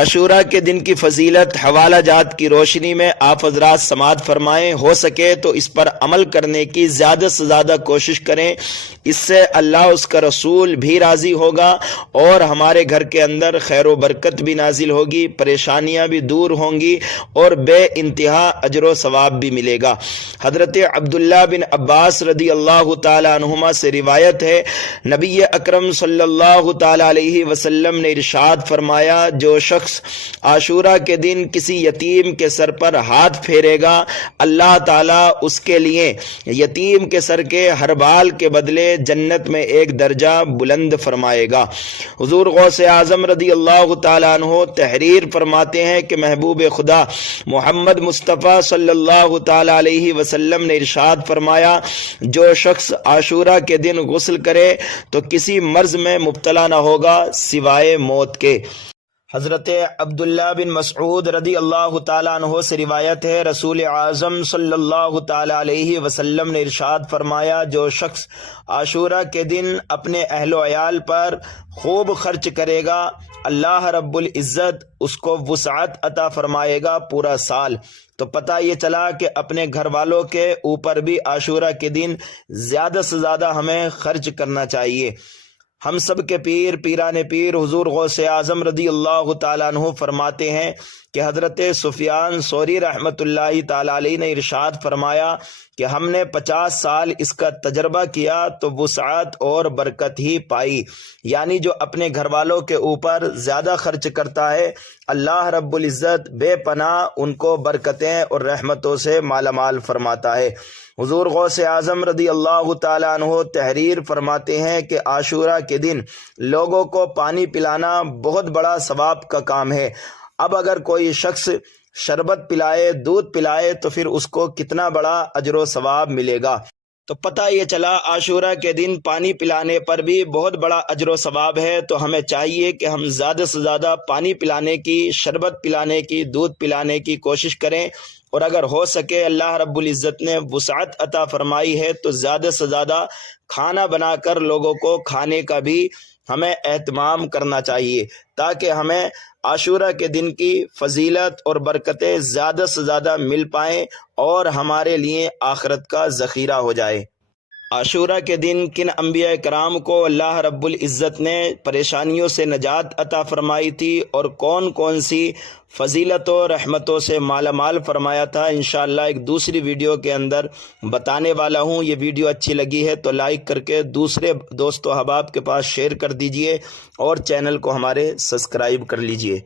عاشورہ کے دن کی فضیلت حوالہ جات کی روشنی میں آپ حضرات سماعت فرمائیں، ہو سکے تو اس پر عمل کرنے کی زیادہ سے زیادہ کوشش کریں، اس سے اللہ اس کا رسول بھی راضی ہوگا اور ہمارے گھر کے اندر خیر و برکت بھی نازل ہوگی، پریشانیاں بھی دور ہوں گی اور بے انتہا اجر و ثواب بھی ملے گا۔ حضرت عبداللہ بن عباس رضی اللہ تعالی عنہما سے روایت ہے، نبی اکرم صلی اللہ تعالی علیہ وسلم نے ارشاد فرمایا، جو شخص عاشورہ کے دن کسی یتیم کے سر پر ہاتھ پھیرے گا، اللہ تعالیٰ اس کے لیے یتیم کے سر کے ہر بال کے بدلے جنت میں ایک درجہ بلند فرمائے گا۔ حضور غوث اعظم رضی اللہ تعالیٰ عنہ تحریر فرماتے ہیں کہ محبوب خدا محمد مصطفیٰ صلی اللہ تعالیٰ علیہ وسلم نے ارشاد فرمایا، جو شخص عاشورہ کے دن غسل کرے تو کسی مرض میں مبتلا نہ ہوگا سوائے موت کے۔ حضرت عبداللہ بن مسعود رضی اللہ تعالیٰ عنہ سے روایت ہے، رسول اعظم صلی اللہ تعالیٰ علیہ وسلم نے ارشاد فرمایا، جو شخص عاشورہ کے دن اپنے اہل و عیال پر خوب خرچ کرے گا، اللہ رب العزت اس کو وسعت عطا فرمائے گا پورا سال۔ تو پتہ یہ چلا کہ اپنے گھر والوں کے اوپر بھی عاشورہ کے دن زیادہ سے زیادہ ہمیں خرچ کرنا چاہیے۔ ہم سب کے پیر پیران پیر حضور غوث اعظم رضی اللہ تعالیٰ عنہ فرماتے ہیں کہ حضرت سفیان ثوری رحمۃ اللہ تعالیٰ علیہ نے ارشاد فرمایا کہ ہم نے 50 سال اس کا تجربہ کیا تو وسعت اور برکت ہی پائی، یعنی جو اپنے گھر والوں کے اوپر زیادہ خرچ کرتا ہے، اللہ رب العزت بے پناہ ان کو برکتیں اور رحمتوں سے مالا مال فرماتا ہے۔ حضور غوث اعظم رضی اللہ تعالیٰ عنہ تحریر فرماتے ہیں کہ عاشورہ کے دن لوگوں کو پانی پلانا بہت بڑا ثواب کا کام ہے۔ اب اگر کوئی شخص شربت پلائے، دودھ پلائے تو پھر اس کو کتنا بڑا اجر و ثواب ملے گا۔ تو پتہ یہ چلا عاشورہ کے دن پانی پلانے پر بھی بہت بڑا اجر و ثواب ہے، تو ہمیں چاہیے کہ ہم زیادہ سے زیادہ پانی پلانے کی، شربت پلانے کی، دودھ پلانے کی کوشش کریں، اور اگر ہو سکے اللہ رب العزت نے وسعت عطا فرمائی ہے تو زیادہ سے زیادہ کھانا بنا کر لوگوں کو کھانے کا بھی ہمیں اہتمام کرنا چاہیے، تاکہ ہمیں عاشورہ کے دن کی فضیلت اور برکتیں زیادہ سے زیادہ مل پائیں اور ہمارے لیے آخرت کا ذخیرہ ہو جائے۔ عاشورہ کے دن کن انبیاء کرام کو اللہ رب العزت نے پریشانیوں سے نجات عطا فرمائی تھی اور کون کون سی فضیلتوں رحمتوں سے مالا مال فرمایا تھا، انشاءاللہ ایک دوسری ویڈیو کے اندر بتانے والا ہوں۔ یہ ویڈیو اچھی لگی ہے تو لائک کر کے دوسرے دوست و احباب کے پاس شیئر کر دیجئے اور چینل کو ہمارے سبسکرائب کر لیجئے۔